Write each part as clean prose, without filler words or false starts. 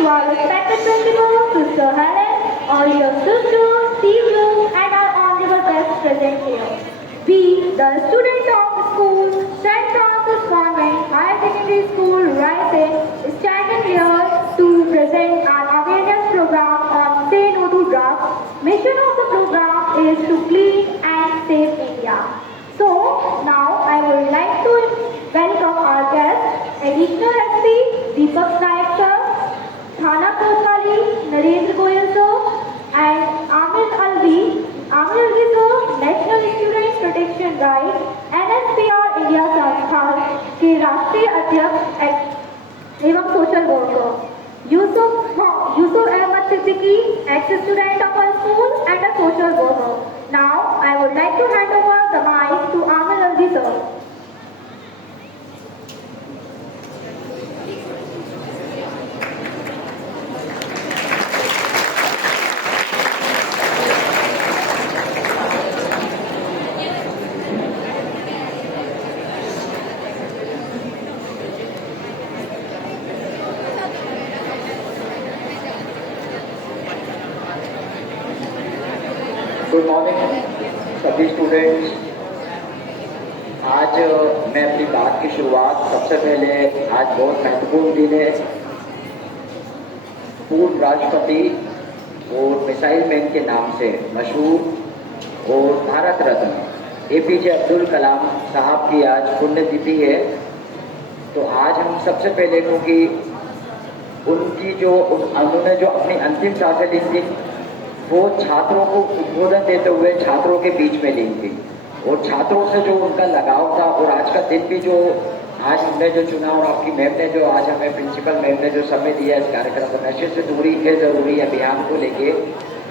to our respected principal, Sister Helen, all your sisters, teachers, and our honorable guests present here. We, the students of the school, St. Francis Convent Higher Secondary School, Rising, is standing here to present our awareness program on Say No to Drugs. Mission of the program is to clean and save India. So, now I would like to welcome our guests, Additional SP, Deepak Naik sir, Thana Kotwali, Narendra Goyal sir, and Amir Alvi sir, National Student Protection Guide, NSPR India संस्थान के राष्ट्रीय अध्यक्ष एवं social worker, Yusuf Ahmed Siddiqui, ex-student of our school and a social worker. Now, I would like to hand over the mic to Amir Alvi sir. Good morning सभी students. आज मैं अपनी बात की शुरुआत सबसे पहले आज बहुत महत्वपूर्ण दिन है। पूर्व राष्ट्रपति और मिसाइल मैन के नाम से मशहूर और भारत रत्न एपीजे अब्दुल कलाम साहब की आज पुण्यतिथि है। तो आज हम सबसे पहले क्योंकि उन्होंने जो अपनी अंतिम सांसें ली थी वो छात्रों को उद्बोधन देते हुए छात्रों के बीच में ली थी और छात्रों से जो उनका लगाव था और आज का दिन भी जो आज हमने जो चुना और आपकी मैम ने जो आज हमें प्रिंसिपल मैम ने जो समय दिया इस कार्यक्रम को नशे से दूरी है ज़रूरी अभियान को लेके,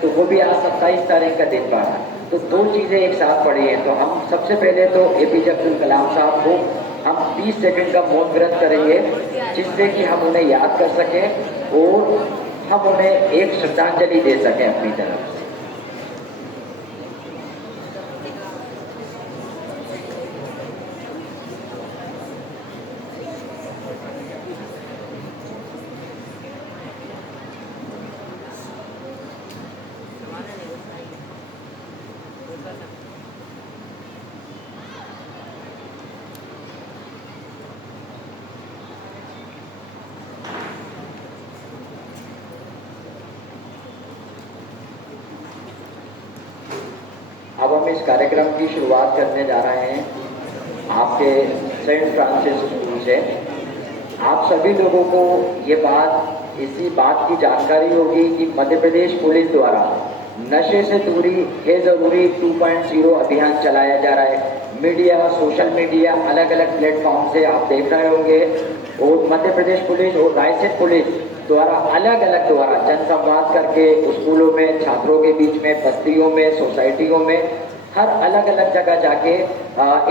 तो वो भी आज 27 तारीख का दिन पड़ा। तो दो चीज़ें एक साथ पड़ी हैं। तो हम सबसे पहले तो एपीजे अब्दुल कलाम साहब को हम 20 सेकंड का मौन व्रत करेंगे जिससे कि हम उन्हें याद कर सकें और हम उन्हें एक श्रद्धांजलि दे सकें अपनी तरफ से। अब हम इस कार्यक्रम की शुरुआत करने जा रहे हैं आपके सेंट फ्रांसिस स्कूल से। आप सभी लोगों को ये बात इसी बात की जानकारी होगी कि मध्य प्रदेश पुलिस द्वारा नशे से दूरी है ज़रूरी 2.0 अभियान चलाया जा रहा है। मीडिया, सोशल मीडिया, अलग अलग प्लेटफॉर्म से आप देख रहे होंगे और मध्य प्रदेश पुलिस और रायसेन पुलिस द्वारा अलग अलग द्वारा जनसंवाद करके स्कूलों में, छात्रों के बीच में, बस्तियों में, सोसाइटियों में, हर अलग अलग जगह जाके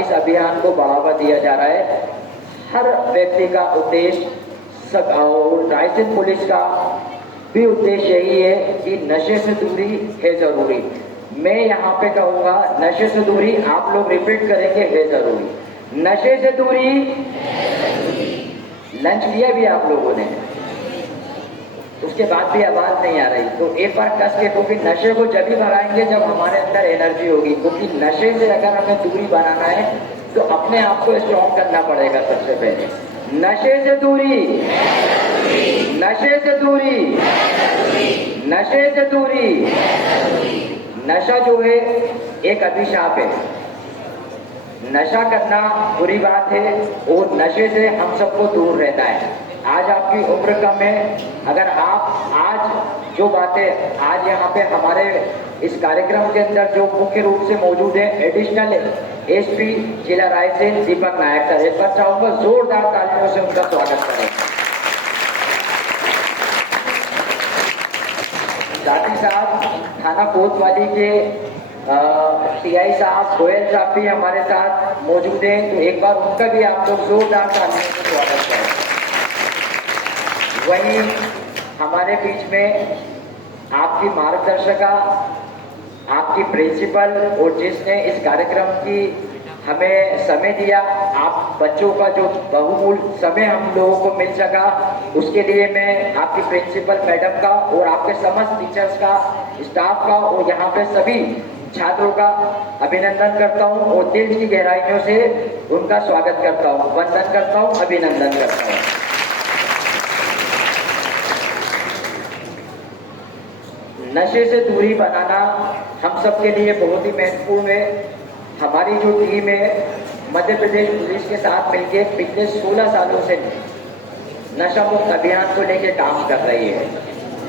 इस अभियान को बढ़ावा दिया जा रहा है। हर व्यक्ति का उद्देश्य और रायसेन पुलिस का भी उद्देश्य यही है कि नशे से दूरी है ज़रूरी। मैं यहाँ पे कहूँगा नशे से दूरी, आप लोग रिपीट करेंगे है ज़रूरी। नशे से दूरी, लंच किया भी आप लोगों ने, उसके बाद भी आवाज नहीं आ रही, तो एक बार कस के, क्योंकि नशे को जब ही भगाएंगे जब हमारे अंदर एनर्जी होगी। क्योंकि नशे से अगर हमें दूरी बनाना है तो अपने आप को स्ट्रॉन्ग करना पड़ेगा। सबसे पहले नशे से दूरी, नशे से दूरी, नशे से दूरी। नशा जो है एक अभिशाप है। नशा करना बुरी बात है और नशे से हम सबको दूर रहना है। आज आपकी उम्र कम है, अगर आप आज जो बातें आज यहाँ पे हमारे इस कार्यक्रम के अंदर जो मुख्य रूप से मौजूद है एडिशनल एसपी जिला रायसेन दीपक नायक सर, एक बार चाहूंगा जोरदार तालियों से उनका स्वागत करें। साथ ही साथ थाना कोतवाली के टीआई साहब गोयल साहब भी हमारे साथ मौजूद हैं, तो एक बार उनका भी आप लोग जोरदार तालियों से स्वागत करें। वहीं हमारे बीच में आपकी मार्गदर्शिका, आपकी प्रिंसिपल और जिसने इस कार्यक्रम की हमें समय दिया, आप बच्चों का जो बहुमूल्य समय हम लोगों को मिल सका, उसके लिए मैं आपकी प्रिंसिपल मैडम का और आपके समस्त टीचर्स का, स्टाफ का और यहाँ पे सभी छात्रों का अभिनंदन करता हूँ और दिल की गहराइयों से उनका स्वागत करता हूँ, वंदन करता हूँ, अभिनंदन करता हूँ। नशे से दूरी बनाना हम सबके लिए बहुत ही महत्वपूर्ण है। हमारी जो टीम है मध्य प्रदेश पुलिस के साथ मिलकर पिछले 16 सालों से नशा मुक्त अभियान को लेकर काम कर रही है।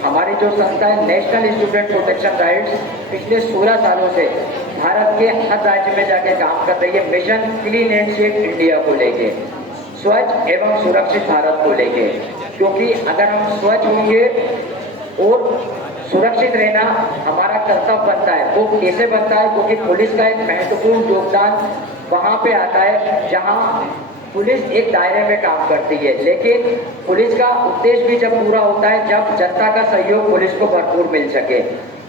हमारी जो संस्था है नेशनल स्टूडेंट प्रोटेक्शन राइट्स पिछले 16 सालों से भारत के हर राज्य में जाके काम कर रही है mission clean and safe India को लेके, स्वच्छ एवं सुरक्षित भारत को लेके। क्योंकि अगर हम स्वच्छ होंगे और सुरक्षित रहना हमारा कर्तव्य बनता है। वो कैसे बनता है? क्योंकि पुलिस का एक महत्वपूर्ण योगदान वहां पे आता है जहां पुलिस एक दायरे में काम करती है, लेकिन पुलिस का उद्देश्य भी जब पूरा होता है जब जनता का सहयोग पुलिस को भरपूर मिल सके।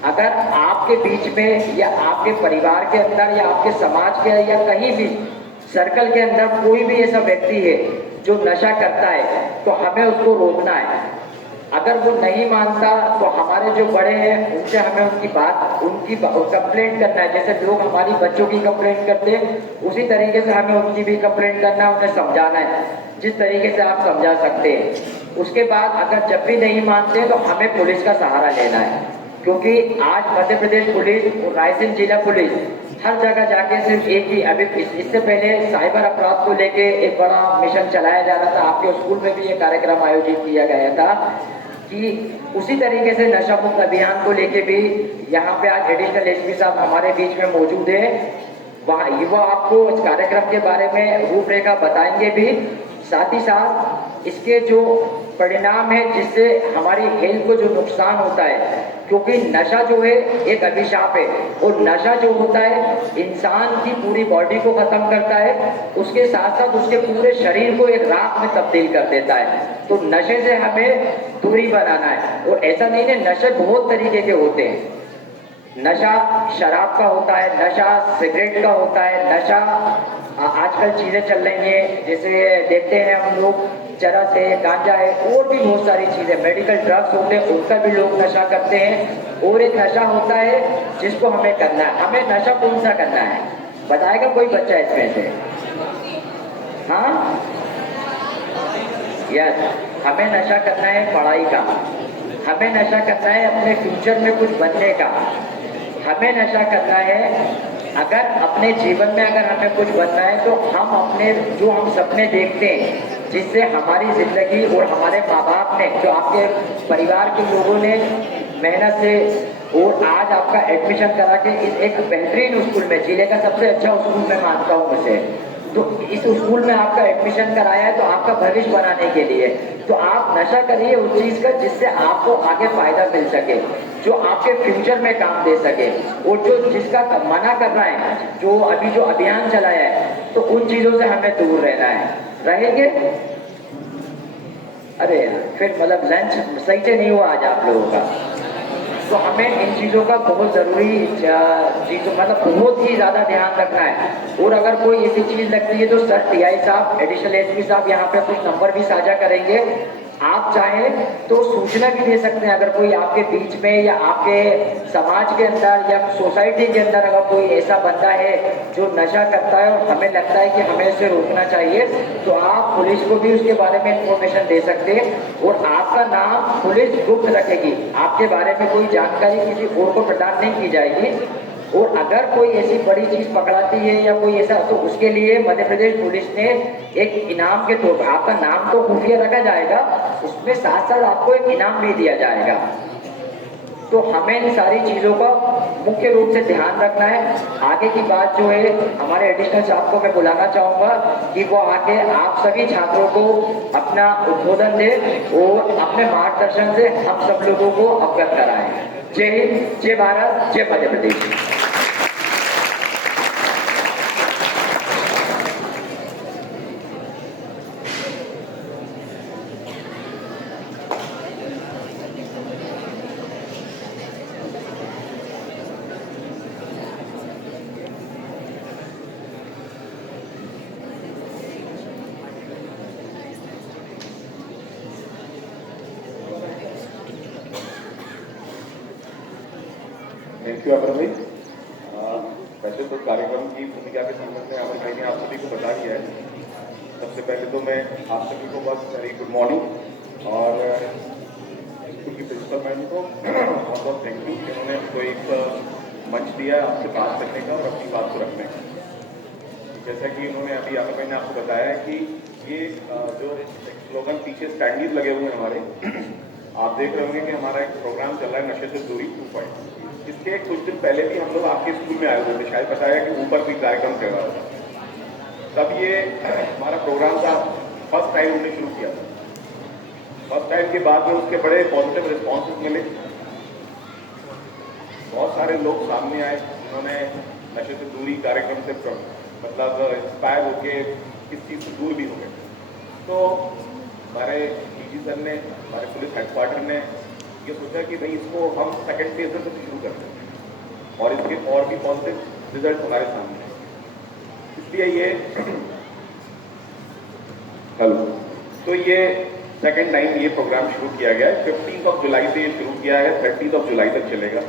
अगर आपके बीच में या आपके परिवार के अंदर या आपके समाज के या कहीं भी सर्कल के अंदर कोई भी ऐसा व्यक्ति है जो नशा करता है तो हमें उसको रोकना है। अगर वो नहीं मानता तो हमारे जो बड़े हैं उनसे हमें उनकी कंप्लेंट करना है। जैसे लोग हमारी बच्चों की कंप्लेंट करते हैं उसी तरीके से हमें उनकी भी कंप्लेंट करना है, उन्हें समझाना है जिस तरीके से आप समझा सकते हैं। उसके बाद अगर जब भी नहीं मानते तो हमें पुलिस का सहारा लेना है, क्योंकि आज मध्य प्रदेश पुलिस और रायसेन जिला पुलिस हर जगह जाके सिर्फ एक ही, अभी इससे पहले साइबर अपराध को लेके एक बड़ा मिशन चलाया जा रहा था, आपके स्कूल में भी ये कार्यक्रम आयोजित किया गया था कि उसी तरीके से नशा मुक्त अभियान को लेके भी यहाँ पे आज एडिशनल एसपी साहब हमारे बीच में मौजूद है। वहाँ युवा आपको इस कार्यक्रम के बारे में रूपरेखा बताएंगे भी, साथ ही साथ इसके जो परिणाम है जिससे हमारी हेल्थ को जो नुकसान होता है, क्योंकि नशा जो है एक अभिशाप है और नशा जो होता है इंसान की पूरी बॉडी को खत्म करता है, उसके साथ साथ उसके पूरे शरीर को एक राख में तब्दील कर देता है। तो नशे से हमें दूरी बनाना है। और ऐसा नहीं है, नशे बहुत तरीके के होते हैं। नशा शराब का होता है, नशा सिगरेट का होता है, नशा आजकल चीजें चल रही हैं जैसे देखते हैं हम लोग, चरस है, गांजा है और भी बहुत सारी चीजें, मेडिकल ड्रग्स होते हैं उनका भी लोग नशा करते हैं। और एक नशा होता है जिसको हमें करना है। हमें नशा कौन सा करना है बताएगा कोई बच्चा इसमें से? हाँ, यस, हमें नशा करना है पढ़ाई का, हमें नशा करना है अपने फ्यूचर में कुछ बनने का, हमें नशा करना है अगर अपने जीवन में अगर हमें कुछ बनना है तो हम अपने जो हम सपने देखते हैं जिससे हमारी जिंदगी और हमारे माँ बाप ने, जो आपके परिवार के लोगों ने मेहनत से और आज आपका एडमिशन करा के एक बेहतरीन स्कूल में, जिले का सबसे अच्छा स्कूल में मानता हूँ मुझे, तो इस स्कूल में आपका एडमिशन कराया है तो आपका भविष्य बनाने के लिए। तो आप नशा करिए उस चीज का जिससे आपको आगे फायदा मिल सके, जो आपके फ्यूचर में काम दे सके। और जो जिसका मना कर रहा है, जो अभी जो अभियान चलाया है, तो उन चीजों से हमें दूर रहना है। रहेंगे? अरे फिर मतलब लंच सही से नहीं हुआ आज आप लोगों का। तो हमें इन चीज़ों का बहुत ज़रूरी चीज़ों मतलब बहुत ही ज़्यादा ध्यान रखना है। और अगर कोई ऐसी चीज़ लगती है तो सर टीआई साहब, एडिशनल एसपी साहब यहाँ पे कुछ नंबर भी साझा करेंगे, आप चाहें तो सूचना भी दे सकते हैं। अगर कोई आपके बीच में या आपके समाज के अंदर या सोसाइटी के अंदर अगर कोई ऐसा बंदा है जो नशा करता है और हमें लगता है कि हमें इसे रोकना चाहिए, तो आप पुलिस को भी उसके बारे में इंफॉर्मेशन दे सकते हैं। और आपका नाम पुलिस गुप्त रखेगी, आपके बारे में कोई जानकारी किसी और को प्रदान नहीं की जाएगी। और अगर कोई ऐसी बड़ी चीज पकड़ाती है या कोई ऐसा, तो उसके लिए मध्य प्रदेश पुलिस ने एक इनाम के तौर पर, आपका नाम तो खुफिया रखा जाएगा, उसमें साथ साथ आपको एक इनाम भी दिया जाएगा। तो हमें इन सारी चीजों का मुख्य रूप से ध्यान रखना है। आगे की बात जो है हमारे एडिशनल साहब को मैं बुलाना चाहूंगा कि वो आके आप सभी छात्रों को अपना उद्बोधन दे और अपने मार्गदर्शन से हम सब लोगों को अवगत कराएं। जय हिंद, जय भारत, जय मध्य प्रदेश। थैंक यू अमर भाई। वैसे तो कार्यक्रम की भूमिका के संबंध में अमर भाई ने आप सभी को बता दिया है। सबसे पहले तो मैं आप सभी को बहुत वेरी गुड मॉर्निंग और स्कूल की प्रिंसिपल मैम को बहुत बहुत थैंक यू कि उन्होंने हमको एक मंच दिया है आपसे बात करने का और अपनी बात को रखने का। जैसा कि उन्होंने अभी अमर भाई ने आपको बताया है कि ये जो स्लोगन पीछे स्टैंडीज लगे हुए हैं हमारे, आप देख रहे होंगे कि हमारा एक प्रोग्राम चल रहा है नशे से दूरी 2 इसके कुछ दिन पहले भी हम लोग आपके स्कूल में आए हुए थे, शायद बताया कि ऊपर भी कार्यक्रम चल रहा था। तब ये हमारा प्रोग्राम था, फर्स्ट टाइम हमने शुरू किया था। फर्स्ट टाइम के बाद में उसके बड़े पॉजिटिव रिस्पॉन्सेस मिले, बहुत सारे लोग सामने आए, उन्होंने नशे से दूरी कार्यक्रम से मतलब इंस्पायर होके इस चीज़ से दूर भी हो गए। तो हमारे डीजी सर ने, हमारे पुलिस हेडक्वार्टर ने ये सोचा कि भाई इसको हम सेकेंड फेज से शुरू करते हैं और इसके और भी पॉजिटिव रिजल्ट हमारे सामने हैं। इसलिए ये हेलो, तो ये सेकेंड टाइम ये प्रोग्राम शुरू किया गया है। 15 जुलाई से ये शुरू किया है, 30 जुलाई तक चलेगा।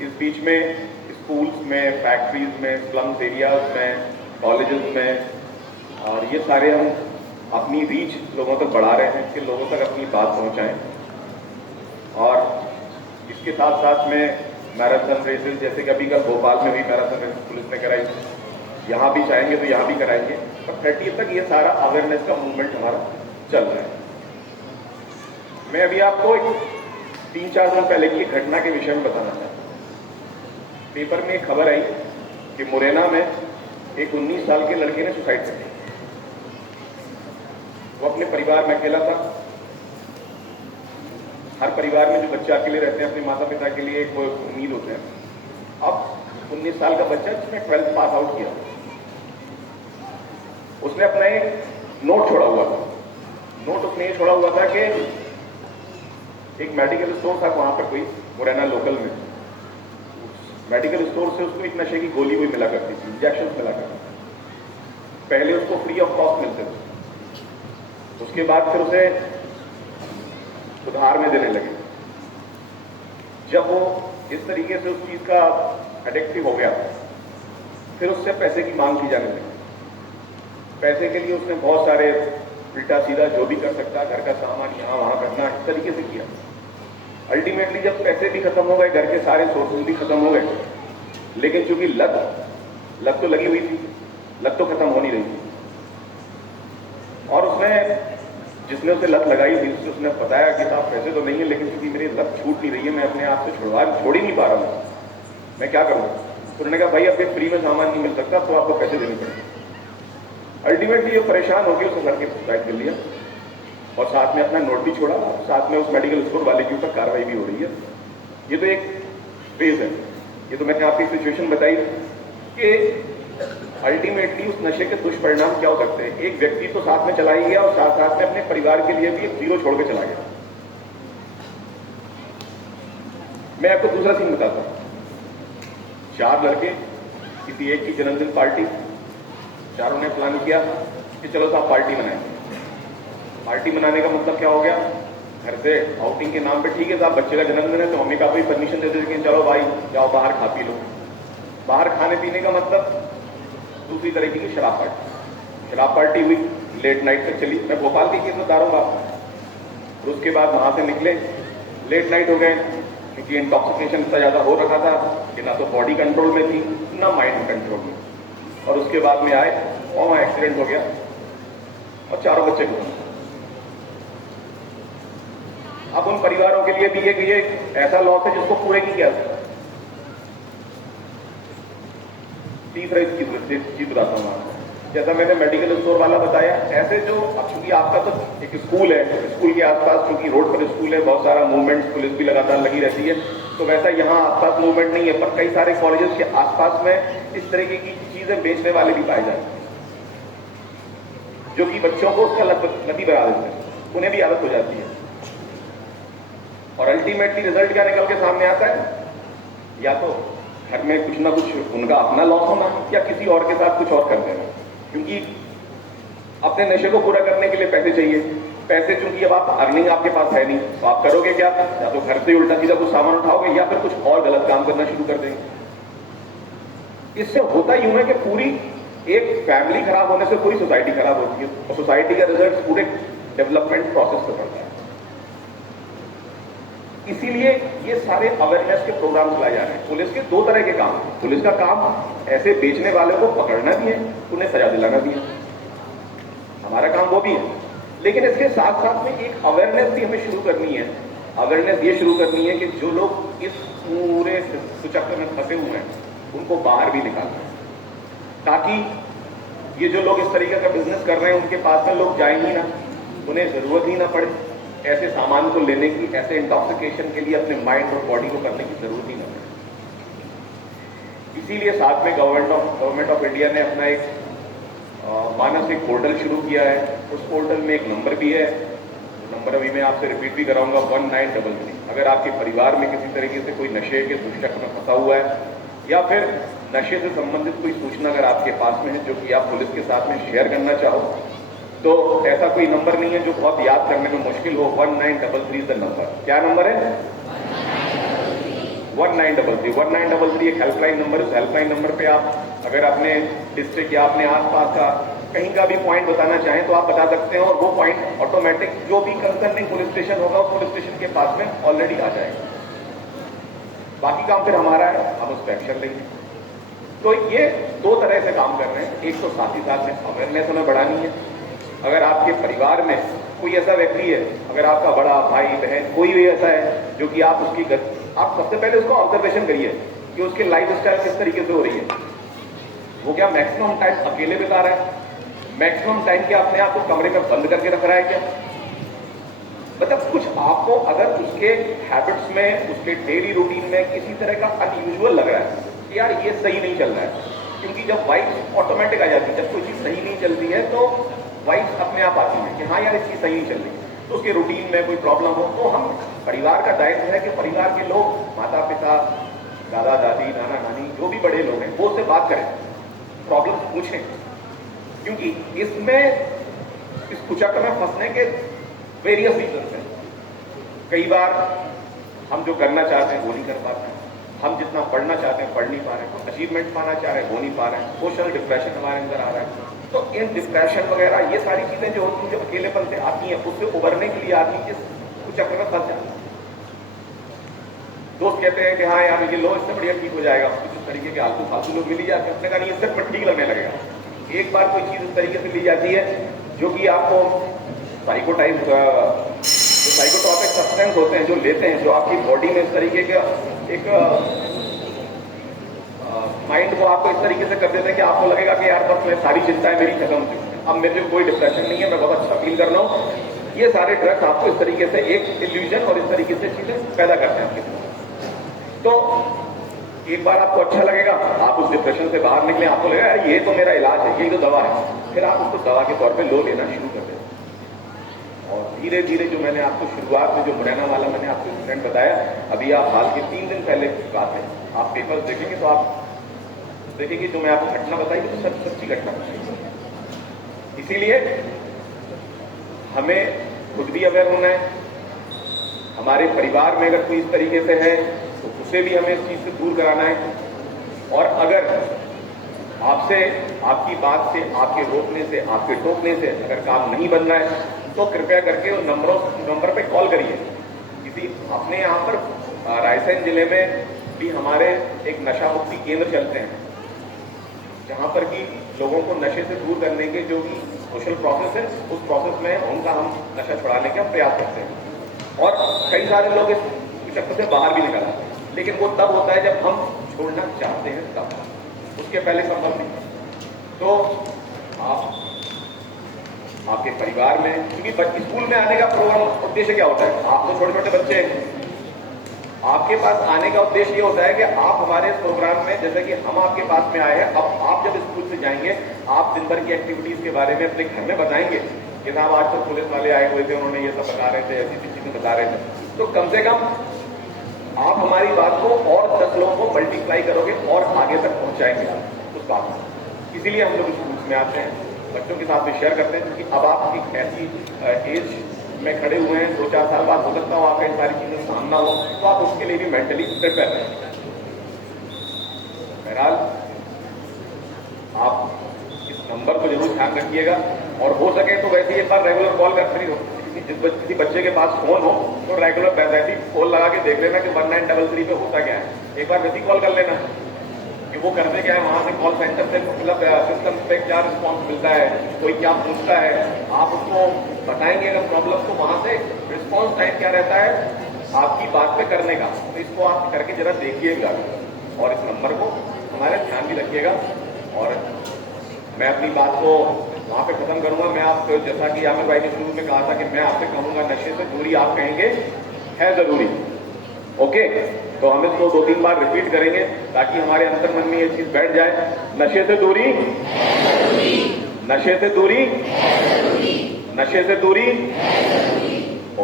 इस बीच में स्कूल्स में, फैक्ट्रीज में, स्लम्स एरियाज में, कॉलेजेस में, और ये सारे हम अपनी रीच लोगों तक बढ़ा रहे हैं कि लोगों तक अपनी बात पहुंचाएं। और इसके साथ साथ में मैराथन रेसेस, जैसे कि अभी कल भोपाल में भी मैराथन रेसेस पुलिस ने कराई, यहाँ भी चाहेंगे तो यहाँ भी कराएंगे। और 30 तक ये सारा अवेयरनेस का मूवमेंट हमारा चल रहा है। मैं अभी आपको 3-4 दिन पहले की घटना के विषय में बताना चाहता हूँ। पेपर में एक खबर आई कि मुरैना में एक 19 साल के लड़के ने सुसाइड कर लिया। वो अपने परिवार में अकेला था। हर परिवार में जो बच्चे अकेले रहते हैं, अपने माता पिता के लिए एक वो उम्मीद होते हैं। अब 19 साल का बच्चा जिसने 12th पास आउट किया, उसने अपना एक नोट छोड़ा हुआ था। नोट उसने ये छोड़ा हुआ था कि एक मेडिकल स्टोर था वहां पर कोई मुरैना लोकल में, मेडिकल स्टोर से उसको एक नशे की गोली हुई मिला करती थी, इंजेक्शन मिला करती थी। पहले उसको फ्री ऑफ कॉस्ट मिलते थे, उसके बाद फिर उसे उधार में देने लगे। जब वो इस तरीके से उस चीज का एडिक्टिव हो गया, फिर उससे पैसे की मांग की जाने लगी। पैसे के लिए उसने बहुत सारे उल्टा सीधा जो भी कर सकता, घर का सामान यहाँ वहां करना, इस तरीके से किया। अल्टीमेटली जब पैसे भी खत्म हो गए, घर के सारे सोर्सेज भी खत्म हो गए, लेकिन चूंकि लत तो लगी हुई थी, लत तो खत्म हो नहीं रही थी। और उसने, जिसने उसे लत लगाई थी, उसने बताया कि साहब पैसे तो नहीं है, लेकिन क्योंकि मेरी लत छूट नहीं रही है, मैं अपने आप से छोड़ ही नहीं पा रहा हूँ, मैं क्या करूँ। तो उन्होंने कहा भाई अब फ्री में सामान नहीं मिल सकता, तो आपको पैसे देने पड़ेंगे। अल्टीमेटली ये परेशान हो गया, उसने घर के सुसाइड कर लिया और साथ में अपना नोट भी छोड़ा, साथ में उस मेडिकल स्टोर वाले के ऊपर कार्रवाई भी हो रही है। ये तो एक फेज है। ये तो मैंने आपकी सिचुएशन बताई कि अल्टीमेटली उस नशे के दुष्परिणाम क्या हो सकते हैं। एक व्यक्ति तो साथ में चला ही गया और साथ साथ में अपने परिवार के लिए भी एक जीरो छोड़ के चला गया। मैं आपको दूसरा सीन बताता हूं। 4 लड़के, किसी एक की जन्मदिन पार्टी, चारों ने प्लान किया कि चलो साहब पार्टी मनाएंगे। पार्टी मनाने का मतलब क्या हो गया, घर से आउटिंग के नाम पे ठीक है साहब बच्चे का जन्मदिन है तो मम्मी पापा भी परमिशन दे देते कि चलो भाई जाओ बाहर खा पी लो। बाहर खाने पीने का मतलब दूसरी तरीके की शराब पार्टी। शराब पार्टी हुई, लेट नाइट तक चली। मैं भोपाल की केस बता रहा हूँ आपको। उसके बाद वहां से निकले, लेट नाइट हो गए, क्योंकि इंटॉक्सिकेशन इतना ज्यादा हो रखा था कि ना तो बॉडी कंट्रोल में थी ना माइंड कंट्रोल में। और उसके बाद में आए और वहां एक्सीडेंट हो गया और 4 बच्चे को। अब उन परिवारों के लिए भी ये ऐसा लॉस है जिसको पूरे की क्या। तीसरा चीज बताता हूं आपको, जैसा मैंने मेडिकल स्टोर वाला बताया, ऐसे जो अब चूंकि आपका तो एक स्कूल है, स्कूल के आसपास क्योंकि रोड पर स्कूल है, बहुत सारा मूवमेंट, पुलिस भी लगातार लगी रहती है, तो वैसा यहाँ आसपास मूवमेंट नहीं है। पर कई सारे कॉलेजेस के आसपास में इस तरीके की चीजें बेचने वाले भी पाए जाते हैं, जो कि बच्चों को उसका लती बना देते हैं, उन्हें भी आदत हो जाती है। और अल्टीमेटली रिजल्ट क्या निकल के सामने आता है, या तो घर में कुछ ना कुछ उनका अपना लॉस होना या किसी और के साथ कुछ और कर देना, क्योंकि अपने नशे को पूरा करने के लिए पैसे चाहिए, पैसे चूंकि अब आप अर्निंग आपके पास है नहीं, तो आप करोगे क्या? या तो घर से ही उल्टा सीधा कुछ सामान उठाओगे या फिर कुछ और गलत काम करना शुरू कर देंगे। इससे होता यूं है कि पूरी एक फैमिली खराब होने से पूरी सोसाइटी खराब होती है, और सोसाइटी का रिजल्ट पूरे डेवलपमेंट प्रोसेस पे पड़ता है। इसीलिए ये सारे अवेयरनेस के प्रोग्राम चलाए जा रहे हैं। पुलिस के दो तरह के काम, पुलिस का काम ऐसे बेचने वाले को पकड़ना भी है, उन्हें सजा दिलाना भी है, हमारा काम वो भी है। लेकिन इसके साथ साथ में एक अवेयरनेस भी हमें शुरू करनी है। अवेयरनेस ये शुरू करनी है कि जो लोग इस पूरे कुचक्कर में फंसे हुए हैं उनको बाहर भी निकालना है, ताकि ये जो लोग इस तरीके का बिजनेस कर रहे हैं उनके पास में लोग जाए ही ना, उन्हें जरूरत ही ना पड़े ऐसे सामान को लेने की, ऐसे इंटॉक्सिकेशन के लिए अपने माइंड और बॉडी को करने की जरूरत ही ना पड़े। इसीलिए साथ में गवर्नमेंट ऑफ इंडिया ने अपना एक मानस एक पोर्टल शुरू किया है। उस पोर्टल में एक नंबर भी है, नंबर अभी मैं आपसे रिपीट भी कराऊंगा, 1933। अगर आपके परिवार में किसी तरीके से कोई नशे के दुष्चक्र में फंसा हुआ है या फिर नशे से संबंधित कोई सूचना अगर आपके पास में है जो कि आप पुलिस के साथ में शेयर करना चाहो, तो ऐसा कोई नंबर नहीं है जो बहुत याद करने में मुश्किल हो। 1933 द नंबर। क्या नंबर है? 1933 एक हेल्पलाइन नंबर। उस हेल्पलाइन नंबर पे आप अगर अपने डिस्ट्रिक्ट या अपने आसपास का कहीं का भी पॉइंट बताना चाहें तो आप बता सकते हैं, और वो पॉइंट ऑटोमेटिक जो भी कंसर्निंग पुलिस स्टेशन होगा उस पुलिस स्टेशन के पास में ऑलरेडी आ जाएगा। बाकी काम फिर हमारा है, हम उस पर एक्शन लेंगे। तो ये दो तरह से काम कर रहे हैं। एक तो साथ ही साथ में अवेयरनेस हमें बढ़ानी है। अगर आपके परिवार में कोई ऐसा व्यक्ति है, अगर आपका बड़ा भाई बहन कोई भी ऐसा है जो कि आप उसकी आप सबसे पहले उसको ऑब्जर्वेशन करिए कि उसकी लाइफ स्टाइल किस तरीके से हो रही है। वो क्या मैक्सिमम टाइम अकेले बिता रहा है? मैक्सिमम टाइम क्या अपने आप को कमरे में बंद करके रख रहा है क्या? मतलब कुछ आपको अगर उसके हैबिट्स में, उसके डेली रूटीन में किसी तरह का अनयूजुअल लग रहा है कि यार ये सही नहीं चल रहा है, क्योंकि जब वाइब्स ऑटोमेटिक आ जाती है, जब कोई चीज सही नहीं चलती है तो वाइब्स अपने आप आती है कि हाँ यार इसकी सही नहीं चल रही, तो उसके रूटीन में कोई प्रॉब्लम हो तो हम परिवार का दायित्व है कि परिवार के लोग, माता पिता, दादा दादी, नाना नानी, जो भी बड़े लोग हैं वो उससे बात करें, प्रॉब्लम पूछें, क्योंकि इसमें इस कुचक्र में फंसने के वेरियस रीजन हैं। कई बार हम जो करना चाहते हैं वो नहीं कर पाते, हम जितना पढ़ना चाहते हैं पढ़ नहीं पा रहे हैं, तो अचीवमेंट पाना चाह रहे हैं वो नहीं पा रहे हैं, सोशल डिप्रेशन हमारे अंदर आ रहा है। तो इन डिप्रेशन वगैरह ये सारी चीजें जो होती हैं, जो अकेलेपन से आती हैं, उससे उभरने के लिए आदमी इस कुचक्र में फंस जाता है। दोस्त कहते हैं कि हाँ यार ये लो, इससे बढ़िया ठीक हो जाएगा, कुछ इस तरीके के आलतू फालतू लोग मिली जाते हैं, उसने कहा नहीं इससे ठीक लगने लगेगा। एक बार कोई चीज इस तरीके से ली जाती है जो कि आपको साइकोट्रॉपिक सब्सटेंस होते हैं जो लेते हैं, जो आपकी बॉडी में इस तरीके के एक माइंड को आपको इस तरीके से कर देते हैं कि आपको लगेगा कि यार बस मैं सारी चिंताएं मेरी खत्म हो चुकी हैं, अब मेरे को कोई डिप्रेशन नहीं है, मैं बहुत अच्छा फील कर रहा हूँ। ये सारे ड्रग्स आपको इस तरीके से एक इल्यूजन और इस तरीके से चीजें पैदा करते हैं आपके। तो एक बार आपको अच्छा लगेगा, आप उस डिप्रेशन से बाहर निकले, आपको लगेगा यार ये तो मेरा इलाज है, ये तो दवा है, फिर आप उसको दवा के तौर पे लो लेना शुरू कर दें। और धीरे धीरे जो मैंने आपको शुरुआत में जो मुरैना वाला मैंने आपको इंसिडेंट बताया, अभी आप हाल के 3 दिन पहले की बात है, आप पेपर्स देखेंगे तो आप देखेंगे जो मैं आपको घटना बताई तो सच्ची घटना बताई। इसीलिए हमें खुद भी अवेयर होना है, हमारे परिवार में अगर कोई इस तरीके से है तो उसे भी हमें इस चीज से दूर कराना है। और अगर आपसे, आपकी बात से, आपके रोकने से, आपके टोकने से अगर काम नहीं बन रहा है तो कृपया करके उन नंबर पे कॉल करिए। किसी अपने यहाँ पर रायसेन जिले में भी हमारे एक नशा मुक्ति केंद्र चलते हैं, जहाँ पर कि लोगों को नशे से दूर करने के जो भी सोशल प्रोसेस है, उस प्रोसेस में उनका हम नशा छुड़ाने का प्रयास करते हैं। और कई सारे लोग इस चक्कर से बाहर भी निकल आते हैं, लेकिन वो तब होता है जब हम छोड़ना चाहते हैं तब, उसके पहले संभव नहीं। तो आपके परिवार में, क्योंकि स्कूल में आने का प्रोग्राम उद्देश्य क्या होता है, आप तो छोटे छोटे बच्चे हैं, आपके पास आने का उद्देश्य ये होता है कि आप हमारे प्रोग्राम में, जैसे कि हम आपके पास में आए हैं, अब आप जब स्कूल से जाएंगे आप दिन भर की एक्टिविटीज के बारे में अपने घर में बताएंगे कि साहब आज तो पुलिस वाले आए हुए थे, उन्होंने ये सब बता रहे थे, ऐसी चीजें बता रहे थे। तो कम से कम आप हमारी बात को और 10 लोगों को मल्टीप्लाई करोगे और आगे तक पहुंचाएंगे उस बात को। इसीलिए हम लोग स्कूल्स में आते हैं, बच्चों के साथ में शेयर करते हैं, क्योंकि अब आप एक ऐसी एज में खड़े हुए हैं, 2-4 साल बाद हो सकता हो आपका इन सारी चीज़ों का सामना हो, तो आप उसके लिए भी मेंटली प्रिपेयर रहें। बहरहाल आप इस नंबर को जरूर ध्यान रखिएगा, और हो सके तो वैसे एक बार रेगुलर कॉल करते ही हो। किसी बच्चे के पास फोन हो तो रेगुलर वैसे ही कॉल लगा के देख लेना कि 1933 पे होता क्या है, एक बार वैसे ही कॉल कर लेना कि वो करते क्या है, वहां से कॉल सेंटर से मतलब सिस्टम पे क्या रिस्पॉन्स मिलता है, कोई क्या पूछता है, आप उसको बताएंगे अगर प्रॉब्लम, तो वहां से रिस्पॉन्स टाइम क्या रहता है आपकी बात पे करने का, तो इसको आप करके जरा देखिएगा और इस नंबर को हमारे ध्यान भी रखिएगा। और मैं अपनी बात को वहां पे खत्म करूंगा। मैं आपको, जैसा कि आमिर भाई ने शुरू में कहा था कि मैं आपसे कहूंगा नशे से दूरी, आप कहेंगे है जरूरी। ओके, तो हम इसको 2-3 बार रिपीट करेंगे ताकि हमारे अंतर मन में ये चीज बैठ जाए। नशे से दूरी, नशे से दूरी, नशे से दूरी।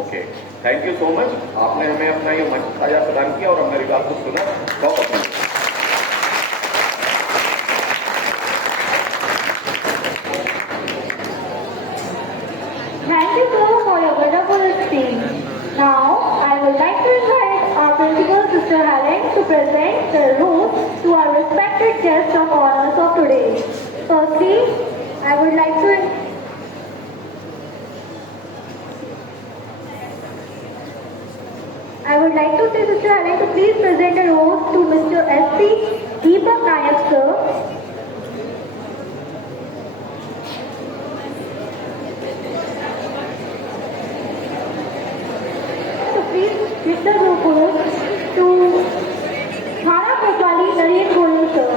Okay, thank you so much. आपने हमें अपना ये मंच साझा प्रदान किया और हमने मेरी बात को सुना। बहुत बहुत Thank you sir for your wonderful speech. Now, I would like to invite our principal, Sister Helen, to present the rules to our respected guests of honors of today. Firstly, I would like to say Sister Helen to please present the rules to Mr. S.P. Deepak Nayak sir. Please give the rules to Thana Kotwali Narendra Goyal sir.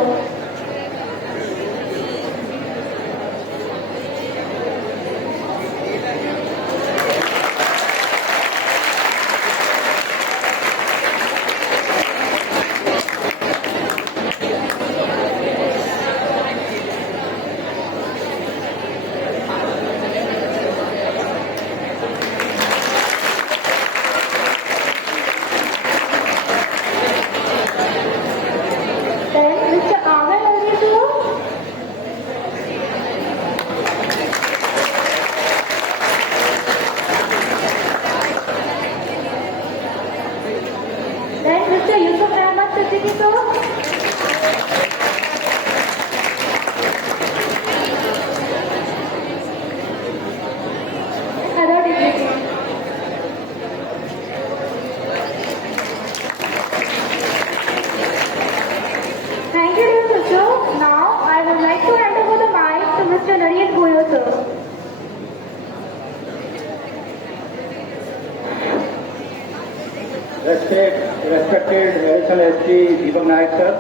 Respected Additional SP Deepak Nayak sir,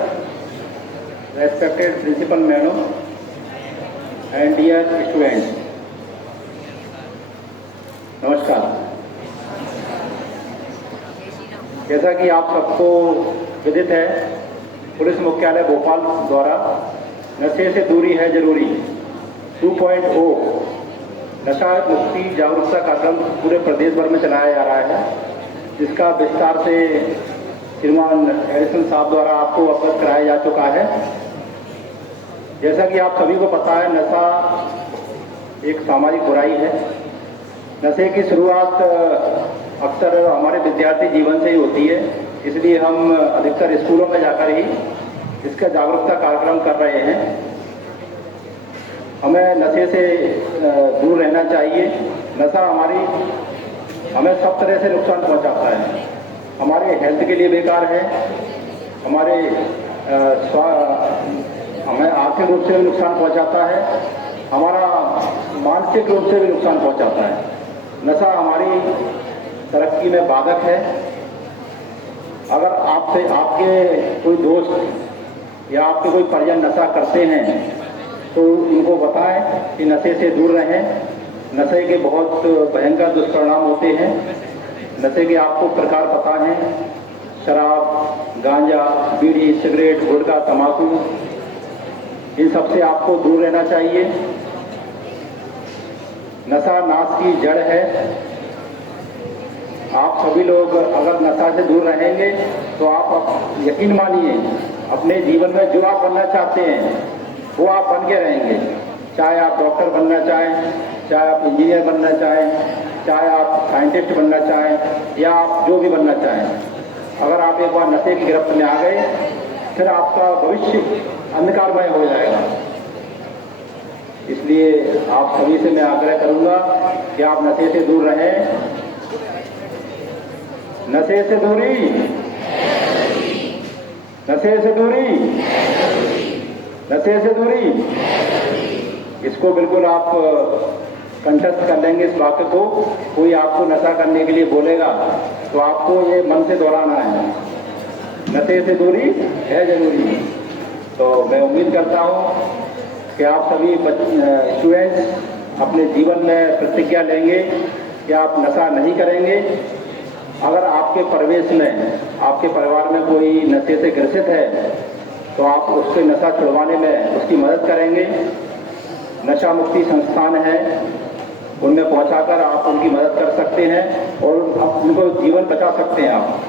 respected Principal Madam, and dear students, नमस्कार। जैसा कि आप सबको विदित है, police मुख्यालय भोपाल द्वारा नशे से दूरी है जरूरी 2.0 नशा मुक्ति जागरूकता कार्यक्रम पूरे प्रदेश भर में चलाया जा रहा है, जिसका विस्तार से श्रीमान एडिशनल साहब द्वारा आपको अवगत कराया जा चुका है। जैसा कि आप सभी को पता है, नशा एक सामाजिक बुराई है। नशे की शुरुआत अक्सर हमारे विद्यार्थी जीवन से ही होती है, इसलिए हम अधिकतर स्कूलों में जाकर ही इसका जागरूकता कार्यक्रम कर रहे हैं। हमें नशे से दूर रहना चाहिए। नशा हमें सब तरह से नुकसान पहुंचाता है। हमारे हेल्थ के लिए बेकार है, हमें आर्थिक रूप से भी नुकसान पहुंचाता है, हमारा मानसिक रूप से भी नुकसान पहुंचाता है। नशा हमारी तरक्की में बाधक है। अगर आपके कोई दोस्त या आपके कोई परिजन नशा करते हैं तो उनको बताएं कि नशे से दूर रहें। नशे के बहुत भयंकर दुष्परिणाम होते हैं। नशे के आपको प्रकार पता हैं: शराब, गांजा, बीड़ी, सिगरेट, गुटखा, तंबाकू। इन सब से आपको दूर रहना चाहिए। नशा नाश की जड़ है। आप सभी लोग अगर नशा से दूर रहेंगे तो आप यकीन मानिए अपने जीवन में जो आप बनना चाहते हैं वो आप बन के रहेंगे। चाहे आप डॉक्टर बनना चाहें, चाहे आप इंजीनियर बनना चाहें, चाहे आप साइंटिस्ट बनना चाहें या आप जो भी बनना चाहें, अगर आप एक बार नशे की गिरफ्त में आ गए फिर आपका भविष्य अंधकारमय हो जाएगा। इसलिए आप सभी से मैं आग्रह करूंगा कि आप नशे से दूर रहें। नशे से दूरी, नशे से दूरी, नशे से दूरी, इसको बिल्कुल आप कंठस्थ कर लेंगे इस वाक्य को। कोई आपको नशा करने के लिए बोलेगा तो आपको ये मन से दोहराना है, नशे से दूरी है जरूरी। तो मैं उम्मीद करता हूँ कि आप सभी स्टूडेंट्स अपने जीवन में प्रतिज्ञा लेंगे कि आप नशा नहीं करेंगे। अगर आपके परिवेश में, आपके परिवार में कोई नशे से ग्रसित है तो आप उससे नशा छुड़वाने में उसकी मदद करेंगे। नशा मुक्ति संस्थान है, उनमें पहुंचाकर आप उनकी मदद कर सकते हैं और उनको जीवन बचा सकते हैं आप।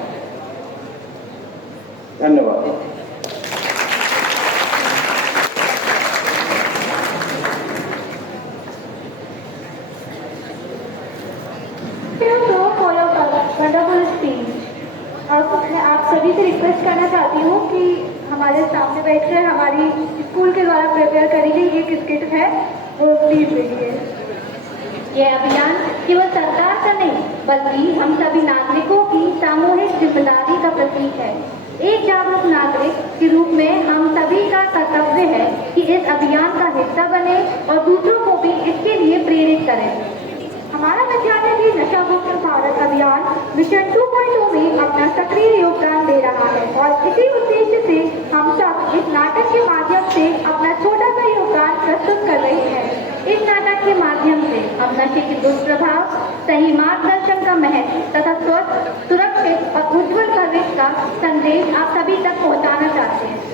धन्यवाद। Wonderful speech. मैं आप सभी से रिक्वेस्ट करना चाहती हूँ कि हमारे सामने बैठकर हमारी स्कूल के द्वारा प्रिपेयर करी गई एक स्किट है, वो प्लीज देखिए। यह अभियान केवल सरकार का नहीं बल्कि हम सभी नागरिकों की सामूहिक जिम्मेदारी का प्रतीक है। एक जागरूक नागरिक के रूप में हम सभी का कर्तव्य है कि इस अभियान का हिस्सा बने और दूसरों को भी इसके लिए प्रेरित करें। हमारा विद्यालय भी नशा मुक्त भारत अभियान मिशन 2.0 में अपना सक्रिय योगदान दे रहा है और इसी उद्देश्य से हम सब इस नाटक के माध्यम से अपना छोटा सा योगदान प्रस्तुत कर रहे हैं। इस नाटक के माध्यम से हम नशे के दुष्प्रभाव, सही मार्गदर्शन का महत्व तथा स्वस्थ, सुरक्षित और उज्जवल भविष्य का संदेश आप सभी तक पहुंचाना चाहते हैं।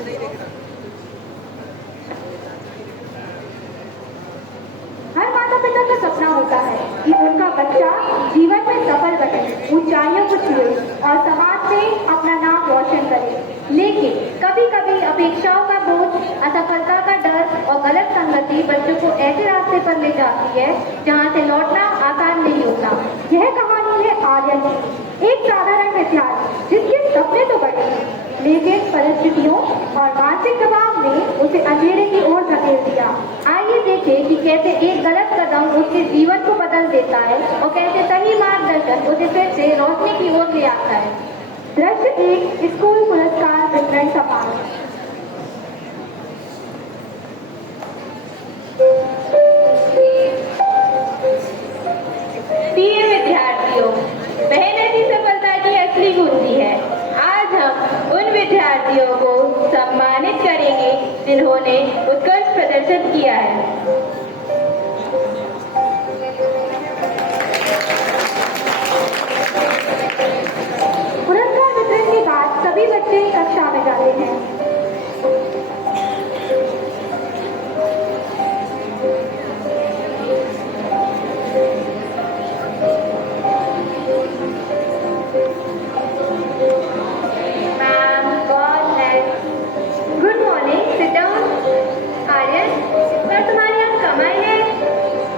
हर माता पिता का सपना होता है कि उनका बच्चा जीवन में सफल बने, ऊंचाइयों को छुए और समाज में अपना नाम रोशन करे। लेकिन कभी कभी अपेक्षाओं का बोझ, असफलता का डर और गलत संगति बच्चों को ऐसे रास्ते पर ले जाती है जहां से लौटना आसान नहीं होता। यह कहानी है आर्यन की, एक साधारण विद्यार्थी जिसके सपने तो बड़े हैं, लेकिन परिस्थितियों और मानसिक दबाव ने उसे अंधेरे की ओर धकेल दिया। आइए देखें कि कैसे एक गलत कदम उसके जीवन को बदल देता है और कैसे सही मार्गदर्शन उसे फिर से रोशनी की ओर ले आता है। दृश्य 1, स्कूल पुरस्कार वितरण समारोह। प्रिय विद्यार्थियों, मेहनत ही सफलता की असली कुंजी है। आज हम उन विद्यार्थियों को सम्मानित करेंगे जिन्होंने उत्कृष्ट प्रदर्शन किया है। पुरस्कार वितरण के बाद सभी बच्चे कक्षा में जाते हैं। Good morning, sit down. Aryan, मैं तुम्हारी आज कमाई है,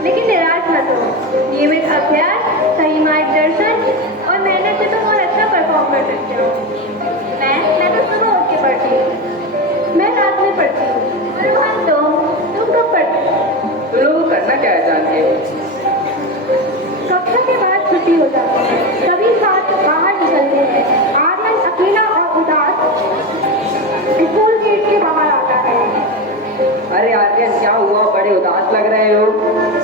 लेकिन निराश मत हो। नियमित अभ्यास, सही मार्गदर्शन और मेहनत से तुम और अच्छा परफॉर्म कर सकते हो। मैं तो सुबह उठ के पढ़ती हूँ। मैं रात में पढ़ती हूँ। और तुम कब पढ़ती हो? शुरू करना क्या है जान के? कक्षा के बाद छुट्टी हो जाती है, सभी छात्र बाहर निकलते हैं। आर्यन अकेला और उदास स्कूल गेट के बाहर आता है। अरे आर्यन, क्या हुआ? बड़े उदास लग रहे हो।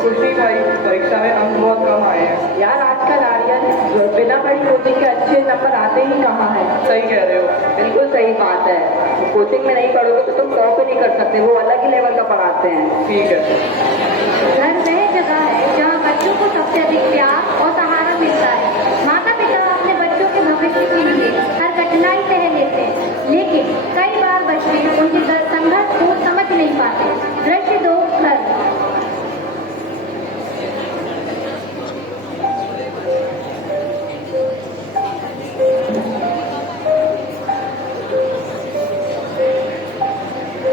कुछ नहीं भाई, परीक्षा में अंक बहुत कम आए हैं। यार आजकल आर्यन बिना पढ़ी कोचिंग के अच्छे नंबर आते ही कहाँ हैं। सही कह रहे हो। बिल्कुल सही बात है। कोचिंग में नहीं पढ़ोगे तो तुम टॉप ही नहीं कर सकते, वो अलग ही लेवल का पढ़ाते हैं। ठीक है। घर वह जगह है जहाँ बच्चों को सबसे अधिक प्यार और सहारा मिलता है। माता पिता अपने बच्चों के भविष्य के लिए हर कठिनाई सह लेते हैं, लेकिन कई बार बच्चे उनके संघर्ष को समझ नहीं पाते। दृश्य 2, घर।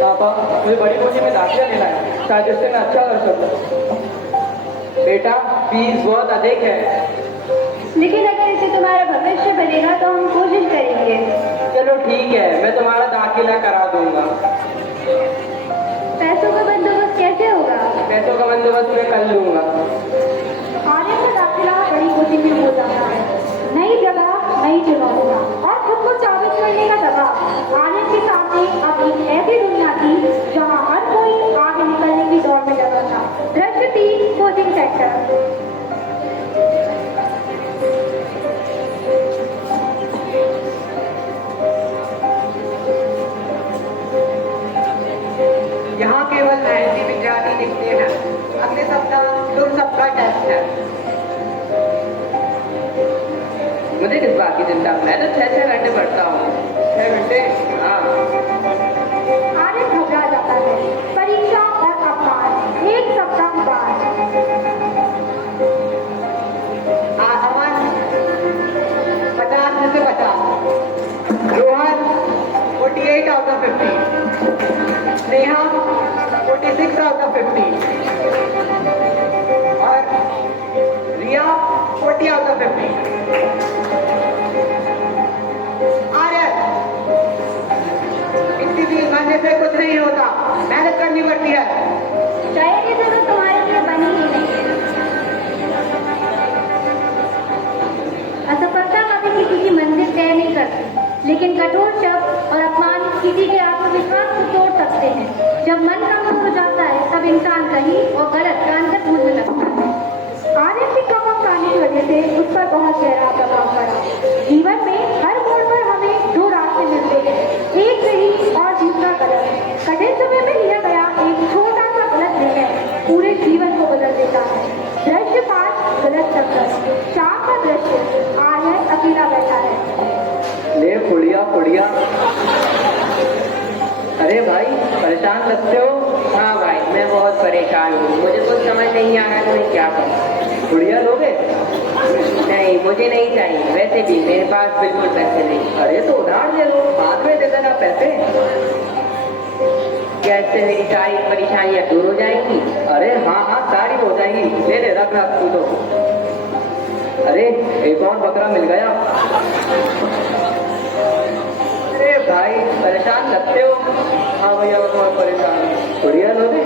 पापा, मुझे बड़ी कोचिंग में दाखिला लेना है, शायद इससे मैं अच्छा कर सकूं। बेटा फीस बहुत अधिक है। लेकिन अगर इससे तुम्हारा भविष्य बनेगा तो हम कोशिश करेंगे। चलो ठीक है, मैं तुम्हारा दाखिला करा दूंगा। पैसों का बंदोबस्त कैसे होगा? पैसों का बंदोबस्त मैं कर लूंगा। आर्यन का दाखिला बड़ी कोचिंग में हो जाता है। नई जगह, नई चुनौतियां और खुद को साबित करने का दबाव। आर्यन के सामने अब एक ऐसी दुनिया थी जहां हर कोई आगे निकलने की दौड़ में लगा था। दृश्य 3 कोचिंग सेंटर। यहाँ केवल 90 विद्यार्थी लिखते हैं। अगले सप्ताह तुम सबका टेस्ट है। मुझे किस बात की चिंता, मैं तो 6 घंटे पढ़ता हूँ। 6 घंटे? हाँ। आर्यन घबरा जाता है। परीक्षा और अवकाश एक सप्ताह बाद। अमन 50 में से 50। Rohan 48 out of 50। Neha 46 out of 50। और रिया 40 आउट ऑफ 50। आर्यन, इतनी भी मानने से कुछ नहीं होता, मेहनत करनी पड़ती है। शायद ये जगह तुम्हारे लिए बनी ही नहीं है। असफलता कभी किसी की मंजिल तय नहीं करती, लेकिन कठोर शब्द और अपमान किसी के आत्मविश्वास को तोड़ सकते हैं। जब मन कमजोर हो जाता है तब इंसान सही और गलत जानकर भूलने लगता है। आर्यन की कम आने की वजह से उस पर बहुत गहरा प्रभाव पड़ा। जीवन में हर मोड़ पर हमें 2 रास्ते मिलते हैं, एक सही और दूसरा गलत। कठिन समय में लिया गया एक छोटा सा गलत निर्णय पूरे जीवन को बदल देता है। दृश्य 5 गलत शब्द। शाम का दृश्य। आर्यन अकेला बैठा है। ले पुड़िया पुड़िया। अरे भाई, परेशान लगते हो? हाँ भाई, मैं बहुत परेशान हूँ। मुझे कुछ समझ नहीं आ रहा तो मैं क्या करूँ। पुड़िया लोगे? नहीं, मुझे नहीं चाहिए। वैसे भी मेरे पास बिल्कुल पैसे नहीं। अरे तो उधार ले लो, बाद में दे देना पैसे। क्या इससे मेरी सारी परेशानियाँ दूर हो जाएंगी? अरे हाँ हाँ, सारी हो जाएंगी। ले ले, रख रख तू तो। अरे एक और बकरा मिल गया। अरे भाई, परेशान लगते हो? हाँ भैया, मैं बहुत परेशान हूँ। पुड़िया लोगे?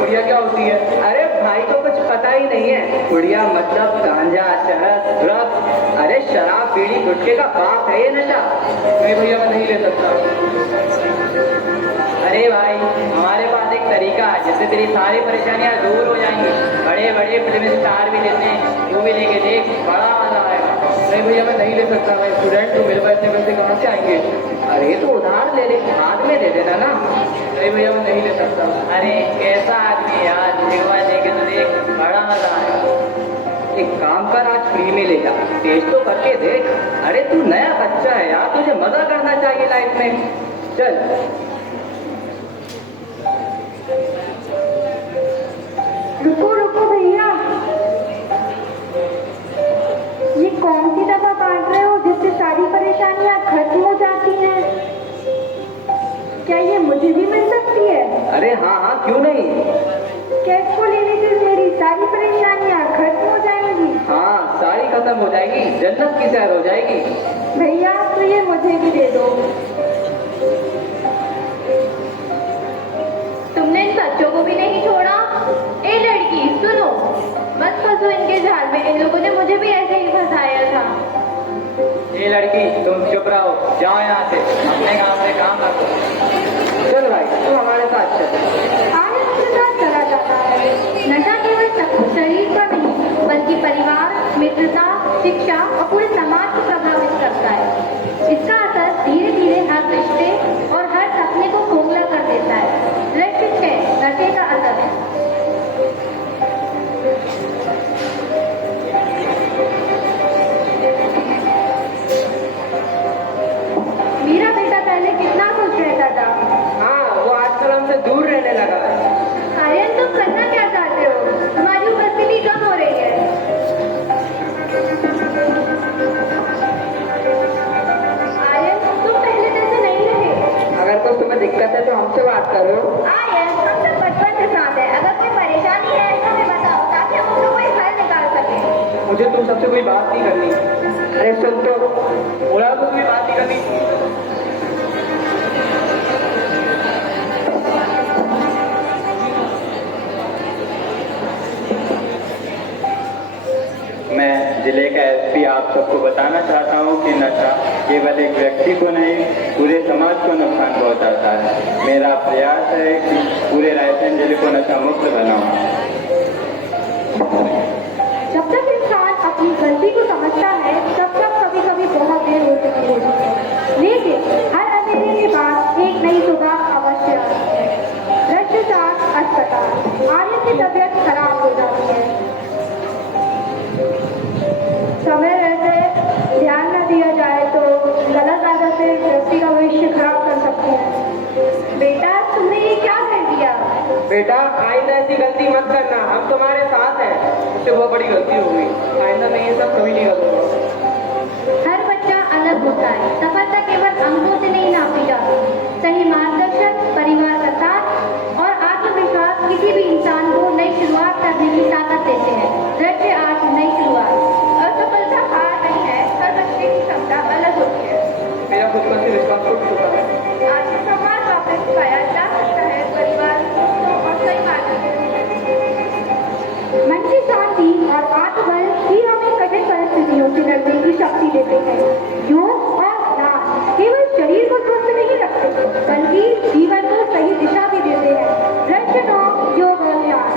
पुड़िया क्या होती है? अरे भाई को कुछ पता ही नहीं है। पुड़िया मतलब गांजा, शहद, ड्रग्स। अरे शराब, बीड़ी, गुटखे का बाप है ये नशा। नहीं भैया, मैं नहीं ले सकता। अरे भाई, हमारे पास एक तरीका है जिससे तेरी सारी परेशानियां दूर हो जाएंगी। बड़े बड़े फिल्म स्टार भी देते हैं, तू भी लेके देख, बड़ा मजा आएगा। नहीं भैया, मैं नहीं ले सकता, मैं स्टूडेंट हूँ, मेरे पैसे पैसे कहाँ से आएंगे? अरे तो उधार ले ले, हाथ में दे देना ना। नहीं भैया, मैं नहीं ले सकता। अरे कैसा आदमी यार, एक बार लेके तो देख, बड़ा मजा आएगा। एक काम कर, आज फ्री में ले जा, टेस्ट तो करके देख। अरे तू नया बच्चा है यार, तुझे मजा करना चाहिए लाइफ में। चल। रुको रुको भैया, ये कौन सी दवा बांट रहे हो जिससे सारी परेशानियां खत्म हो जाती हैं? क्या ये मुझे भी मिल सकती है? अरे हाँ हाँ, क्यों नहीं। क्या इसको लेने से मेरी सारी परेशानियां खत्म हो जाएंगी? हाँ, सारी खत्म हो जाएगी, जन्नत की सैर हो जाएगी। भैया तो ये मुझे भी दे दो। तुमने इन बच्चों को भी नहीं छोड़ा? ए लड़की सुनो, मत फंसो इनके जाल में। इन लोगों ने मुझे भी ऐसे ही फंसाया था। ये लड़की, तुम चुप रहो, जाओ यहाँ से, अपने काम से काम रखो। चल भाई, तू हमारे साथ चल। आर्यन उसके साथ चला जाता है। नशा केवल शरीर का नहीं, बल्कि परिवार, मित्रता, शिक्षा और पूरे समाज को प्रभावित करता है। इसका असर धीरे धीरे हर रिश्ते और हर सपने को खोखला कर देता है। दृश्य 6 नशे का असर। मेरा बेटा पहले कितना खुश रहता था। हाँ, वो आजकल हमसे दूर रहने लगा है। आर्यन, तुम करना क्या चाहते हो? तुम्हारी उपस्थिति कम हो रही है। केवल एक व्यक्ति को नहीं पूरे समाज को नुकसान पहुंचाता है। मेरा प्रयास है कि पूरे रायसेन जिले को नशा मुक्त बनाऊं। जब तक इंसान अपनी गलती को समझता है तब तक कभी कभी बहुत देर हो चुकी होती है, लेकिन हर अंधेरे के बाद एक नई सुबह अवश्य आती है। भ्रष्टाचार अस्पताल, आर्यन की तबीयत खराब हो जाती है। समय रहते ध्यान न दिया जाए तो गलत आदत से व्यक्ति का भविष्य खराब कर सकते हैं। बेटा तुमने ये क्या कर दिया? बेटा आइंदा ऐसी गलती मत करना, हम तुम्हारे साथ हैं। उससे बहुत बड़ी गलती हो गई, आइंदा मैं ये सब कभी नहीं करूँगा। हर बच्चा अलग होता है, सफलता केवल अंकों से नहीं नापी जाती। सही मार्गदर्शन, परिवार का साथ और आत्मविश्वास किसी भी इंसान को नई शुरुआत करने की ताकत देते हैं। दृश्य आज नई शुरुआत। असफलता हार नहीं है, हर बच्चे की क्षमता अलग होती है। मेरा खुद पर से विश्वास टूट चुका है। आत्मसम्मान वापस पाया जा सकता है, परिवार और सही मार्गदर्शन। मन की शांति और आत्मबल ही हमें कठिन परिस्थितियों से लड़ने की शक्ति देते हैं। योग और ध्यान केवल शरीर को स्वस्थ नहीं रखते, बल्कि जीवन को सही दिशा भी देते हैं। दृश्य 9, योग और ध्यान।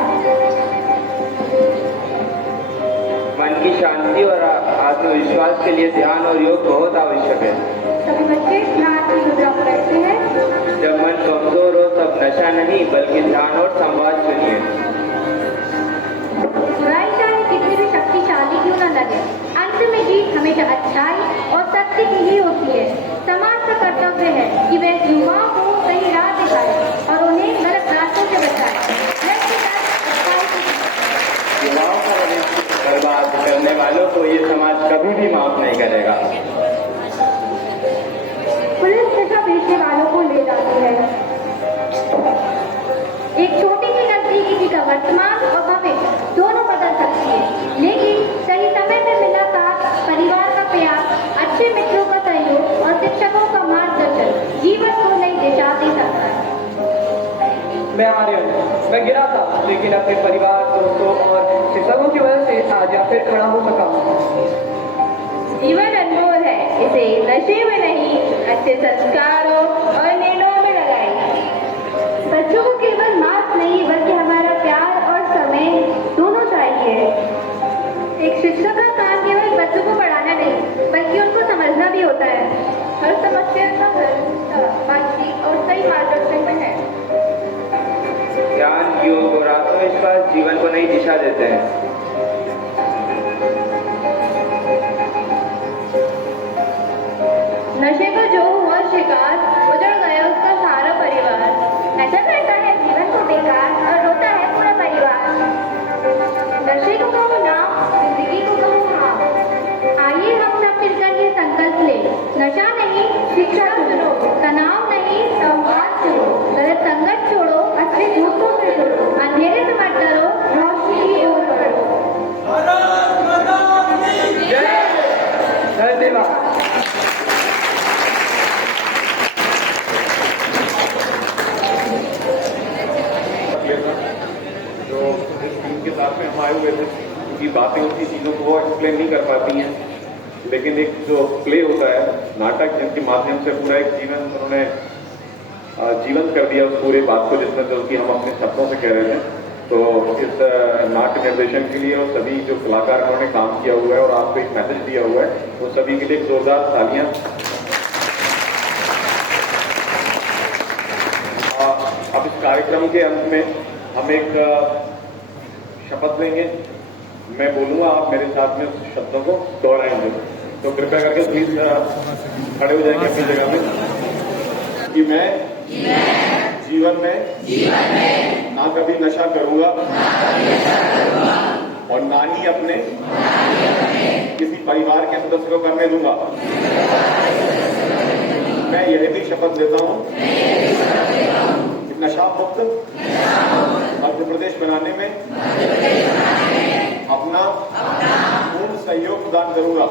मन की शांति और आत्मविश्वास के लिए ध्यान और योग बहुत आवश्यक है। सभी बच्चे ध्यान की मुद्रा में बैठते हैं। जब मन कमजोर हो तब नशा नहीं बल्कि ध्यान और संवाद चुनिए। बुराई चाहे कितनी भी शक्तिशाली क्यों न लगे, अंत में जीत हमेशा अच्छाई और सत्य की ही होती है। समाज का कर्तव्य है कि वह युवाओं को सही राह दिखाए और उन्हें गलत रास्तों से बचाए। युवाओं को बर्बाद करने वालों को ये समाज कभी भी माफ नहीं करेगा। पुलिस नशा बेचने वालों को ले जाती है। एक छोटी सी गलती किसी का वर्तमान और भविष्य दोनों बदल सकती है, लेकिन सही समय में मिला साथ, परिवार का प्यार, अच्छे मित्रों का सहयोग और शिक्षकों का मार्गदर्शन जीवन को नई दिशा दे सकता है। मैं आर्यन, मैं गिरा था, लेकिन अपने परिवार, दोस्तों और शिक्षकों की वजह से आज यहाँ फिर खड़ा हो सका। जीवन अनमोल है, इसे नशे में नहीं, अच्छे संस्कारों और निर्णयों में लगाएं। बच्चों को केवल मार्क्स नहीं बल्कि हमारा प्यार और समय दोनों चाहिए। एक शिक्षक का काम केवल बच्चों को पढ़ाना नहीं बल्कि उनको समझना भी होता है। हर समस्या का हल बातचीत और सही मार्गदर्शन में है। ज्ञान, योग और आत्मविश्वास जीवन को नई दिशा देते हैं। नशे का जो हुआ शिकार, उजड़ गया उसका सारा परिवार। ऐसा करता है जीवन को बेकार और रोता है पूरा परिवार। नशे को कहो ना, जिंदगी को कहो हाँ। आइए हम सब मिलकर ये संकल्प ले, नशा नहीं शिक्षा चुनो, तनाव नहीं संवाद चुनो, गलत संगत छोड़ो, अच्छे दोस्तों से जुड़ो, अंधेरे से मत डरो, रोशनी की ओर बढ़ो। धन्यवाद। जो इस टीम के साथ में हम आए हुए थे, क्योंकि बातें उसी चीज़ों को वो एक्सप्लेन नहीं कर पाती हैं, लेकिन एक जो प्ले होता है, नाटक, जिनके माध्यम से पूरा एक जीवन उन्होंने जीवंत कर दिया उस पूरे बात को, जिसमें जो कि हम अपने शब्दों से कह रहे थे। तो इस नाट्य निर्देशन के लिए और सभी जो कलाकार उन्होंने काम किया हुआ है और आपको एक मैसेज दिया हुआ है, वो सभी के लिए एक जोरदार तालियां। अब इस कार्यक्रम के अंत में हम एक शपथ लेंगे। मैं बोलूंगा, आप मेरे साथ में उस शब्दों को दोहराएंगे। तो कृपया करके प्लीज खड़े हो जाएंगे अपनी जगह में। कि मैं जीवन में ना कभी नशा करूंगा और ना ही अपने किसी परिवार के सदस्य को करने दूंगा। मैं यह भी शपथ लेता हूं कि नशा मुक्त मध्य प्रदेश बनाने में अपना पूर्ण सहयोग प्रदान करूंगा।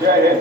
जय हिंद।